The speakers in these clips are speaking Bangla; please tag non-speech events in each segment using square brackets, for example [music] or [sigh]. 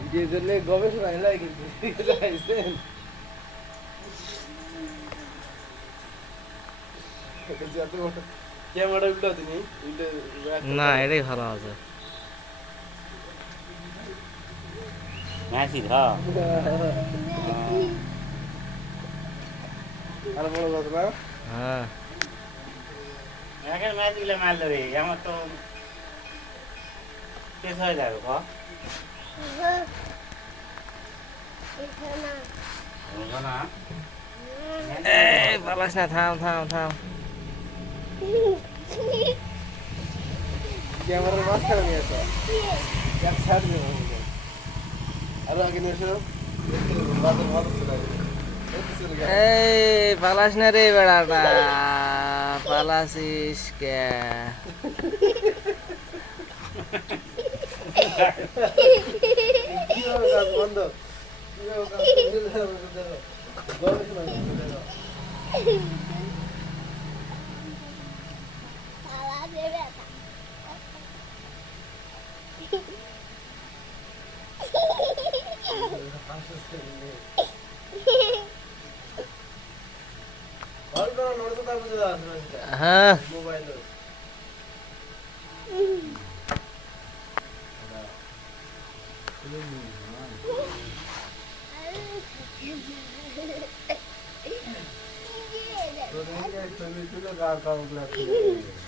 ভিডিও করলে গবেষণা এলাই কিন্তু আইছেন ক্যামেরা উল্টা দিনি উল্টে না এটাই ভালো আছে ম্যাচই হ্যাঁ আর বড় কথা না হ্যাঁ এখানে ম্যাচগুলো মারলো রে আমার তো শেষ হয়ে যাবে ক বলবো না এই পালাস না থাম থাম থাম ক্যামেরার মাঝখানে নিয়ে আসো এক সাইড আরও আগে নিয়ে। এই পালাস না রে বেড়াটা পালাসিস কে কীভাবে কাজ বন্ধ? কীভাবে কাজ করতে হবে দেখো। গবেষণা করতে দেখো। ভালো করে নড়তে থাকবে যে আসবে সেটা। হ্যাঁ মোবাইলে।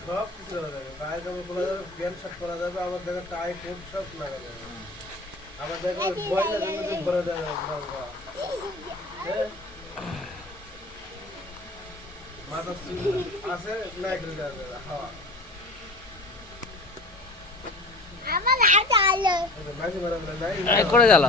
সব কিছু যাবে। গায়ে জামা পরা যাবে, প্যান্ট শার্ট পরা যাবে, আবার দেখো টাই কোট সব লাগা যাবে। আবার দেখো বইয়ের মধ্যে ভরে দেওয়া যাবে। হ্যাঁ? আছে, দেওয়া হাওয়া। করে গেল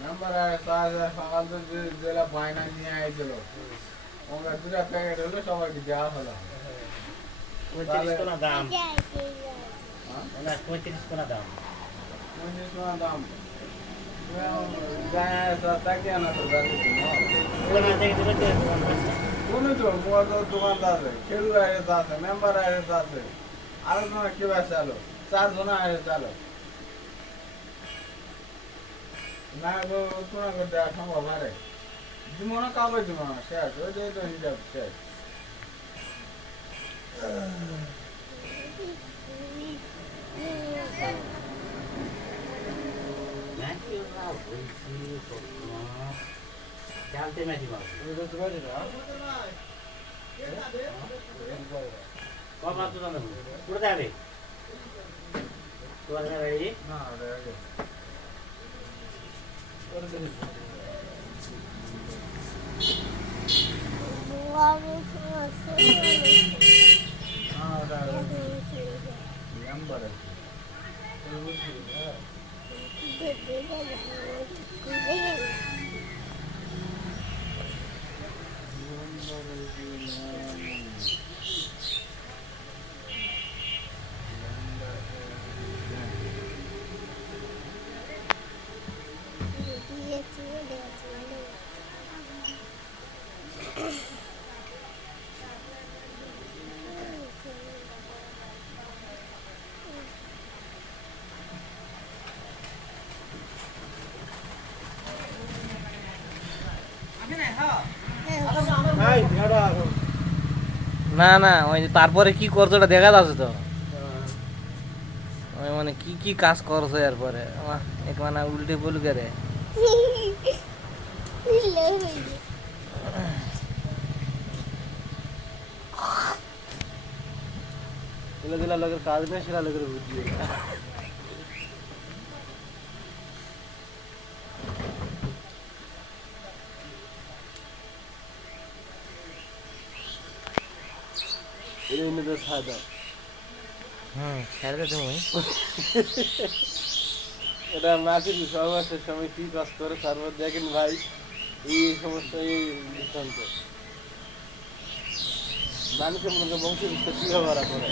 নাম্বার সকাল তো যেটা বায়না নিয়ে আইছিল ওরা দুটা প্যাকেট হলো সবাইকে দেওয়া হলো পঁয়ত্রিশ কোনা দাম পঁয়ত্রিশ কোনা দাম পঁচিশ টাকা দাম কোনা তো। কোন দোকানদার আছে খেলু আছে মেম্বার আছে আর কোনো কি ভাই চালো চার জন আয়ে চালো না গো তোমার করে দেওয়া সম্ভব আরে জীবনে কাবে জীবন শেষ ওই যে তো হিসাব শেষ। ম্যাচই ওরা বলছি മാർക്ക് തന്നു കൊടുത്താലേ പറഞ്ഞ വഴി না না, ওই তারপরে কি করছ ওটা দেখা যাচ্ছে তো। ওই মানে কি কি কাজ করছ এরপরে? এক মানে উল্টে বলু রে [laughs] এগুলো দিলা লোকের কাজ নেই সেটা লোকের বুদ্ধি। এটা এনে ছাড় দাও। হুম ছেড়ে দে তুমি। এটা মাসির সহবাসের সময় কি কাজ করে তারপর দেখেন ভাই এই সমস্ত এই দৃষ্টান্ত মানুষের মনে বংশ বিস্তার কি ব্যবহার করে।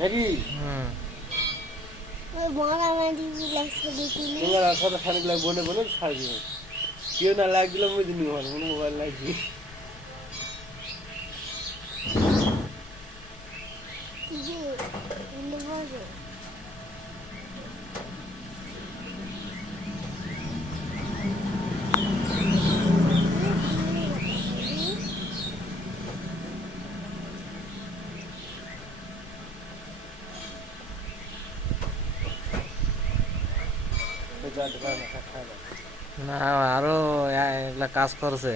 নাকি? হুম তোমার সাথে খানিক লাগে বনে বলে ছাড় দিবে কেউ না লাগ আমি দিন মোবাইল লাগি না আরও এগুলা কাজ করছে।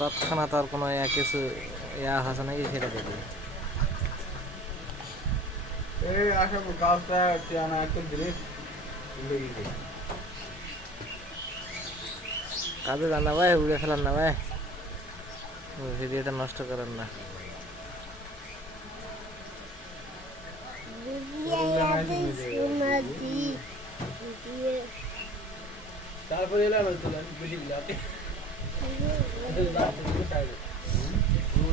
তৎক্ষণাৎ আর কোনো ইয়া কিছু ইয়া আছে নাকি সেটা দেখি। এই আসে গাছটা টিয়ানা একটু কাজে যান না ভাই উড়ে ফেলান না ভাই। ভিডিওটা নষ্ট করেন না। তারপরে এলাম বেশি গিলা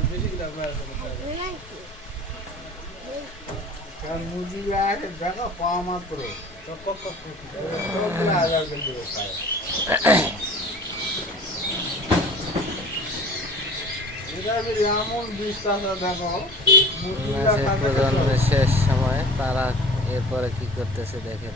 বেশি মুরগি দেখা পাওয়া মাত্র। হাজার শেষ সময় তারা এরপরে কি করতেছে দেখেন।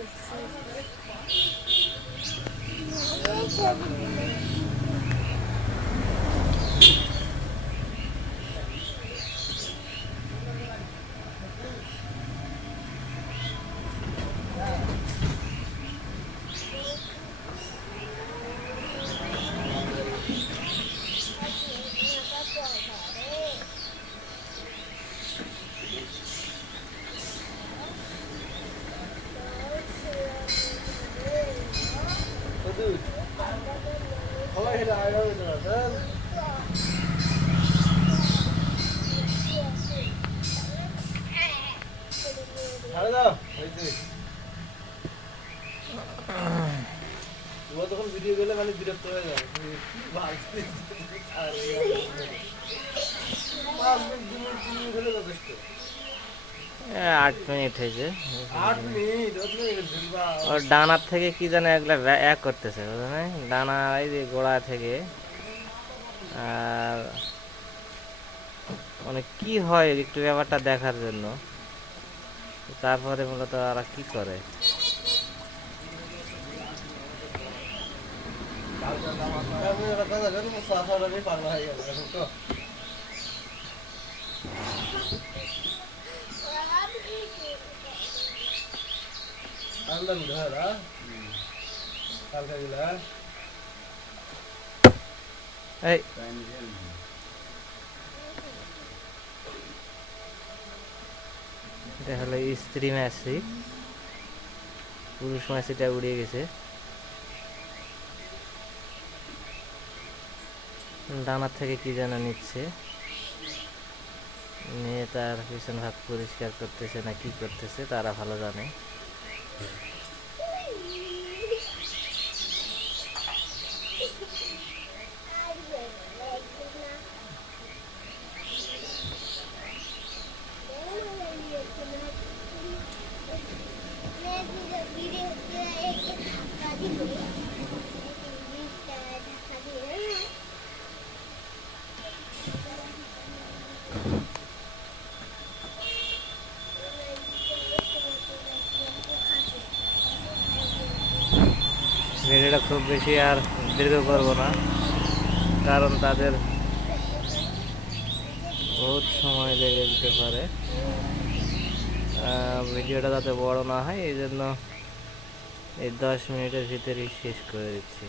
তখন ভিডিও গেলে মানে বিরক্ত হয়ে যাবে। আট মিনিট হয়েছে। ওর ডানার থেকে কি জানে এগুলা এক করতেছে বুঝলেন ডানা এই যে গোড়া থেকে। আর মানে কি হয় একটু ব্যাপারটা দেখার জন্য। তারপরে মূলত ওরা কি করে? আমি একটা কথা জানি সাফার আমি পাগলা হয়ে গেছে এখন তো আনলাম ঘর হ্যাঁ কালকে গেলা এই এটা হলো স্ত্রী ম্যাসি পুরুষ ম্যাসিটা উড়ে গেছে। ডানার থেকে কি যেন নিচ্ছে। নিয়ে তার পিছন ভাগ পরিষ্কার করতেছে না কি করতেছে, তারা ভালো জানে। খুব বেশি আর দীর্ঘ করব না, কারণ তাদের বহুত সময় লেগে যেতে পারে। ভিডিওটা যাতে বড় না হয়, এই জন্য এই দশ মিনিটের ভিতরেই শেষ করে দিচ্ছি।